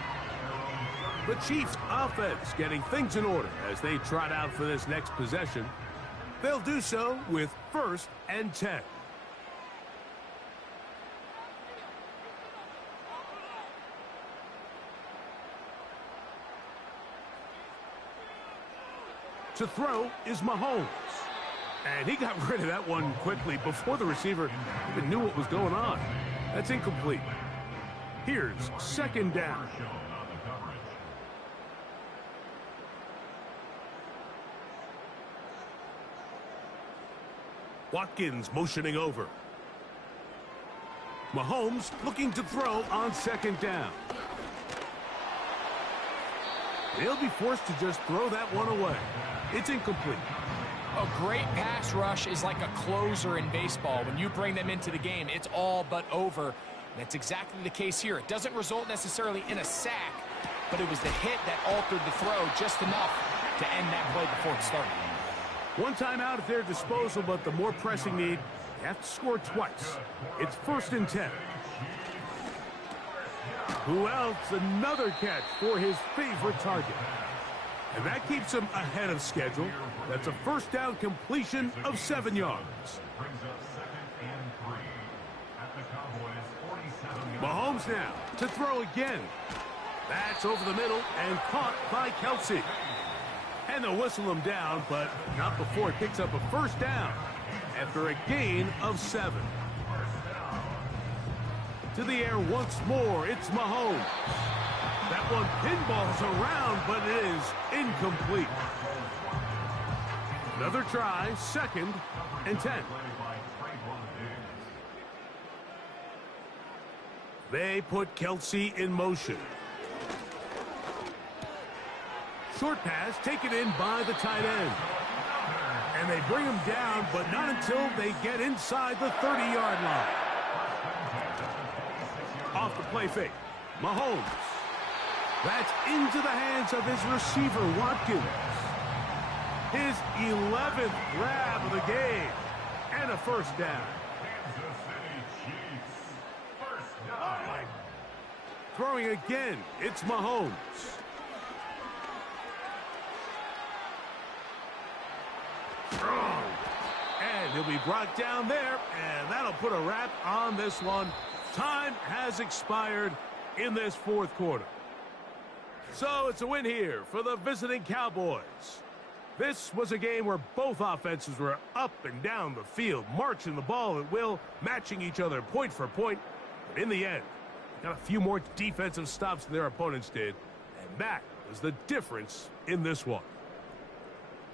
The Chiefs offense getting things in order as they trot out for this next possession. They'll do so with 1st and 10. To throw is Mahomes. And he got rid of that one quickly before the receiver even knew what was going on. That's incomplete. Here's 2nd down. Watkins motioning over. Mahomes looking to throw on 2nd down. They'll be forced to just throw that one away. It's incomplete. A great pass rush is like a closer in baseball. When you bring them into the game, it's all but over. That's exactly the case here. It doesn't result necessarily in a sack, but it was the hit that altered the throw just enough to end that play before it started. One timeout at their disposal, but the more pressing need, they have to score twice. It's 1st and 10. Who else? Another catch for his favorite target. And that keeps him ahead of schedule. That's a 1st down completion of 7 yards. Brings up 2nd and 3 at the Cowboys' 47. Mahomes now to throw again. That's over the middle and caught by Kelce. And they'll whistle him down, but not before it picks up a 1st down after a gain of 7. To the air once more, it's Mahomes. That one pinballs around, but it is incomplete. Another try, 2nd and 10. They put Kelce in motion. Short pass taken in by the tight end. And they bring him down, but not until they get inside the 30-yard line. Off the play fake, Mahomes. That's into the hands of his receiver, Watkins. His 11th grab of the game. And a 1st down. Kansas City Chiefs. 1st down. Throwing again, it's Mahomes. Strong. And he'll be brought down there, and that'll put a wrap on this one. Time has expired in this 4th quarter. So it's a win here for the visiting Cowboys. This was a game where both offenses were up and down the field, marching the ball at will, matching each other point for point. But in the end, got a few more defensive stops than their opponents did, and that was the difference in this one.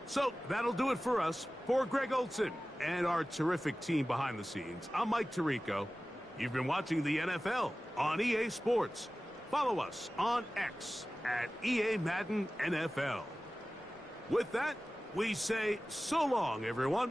So that'll do it for us. For Greg Olsen and our terrific team behind the scenes, I'm Mike Tirico. You've been watching the NFL on EA Sports. Follow us on X at EA Madden NFL. With that, we say so long, everyone.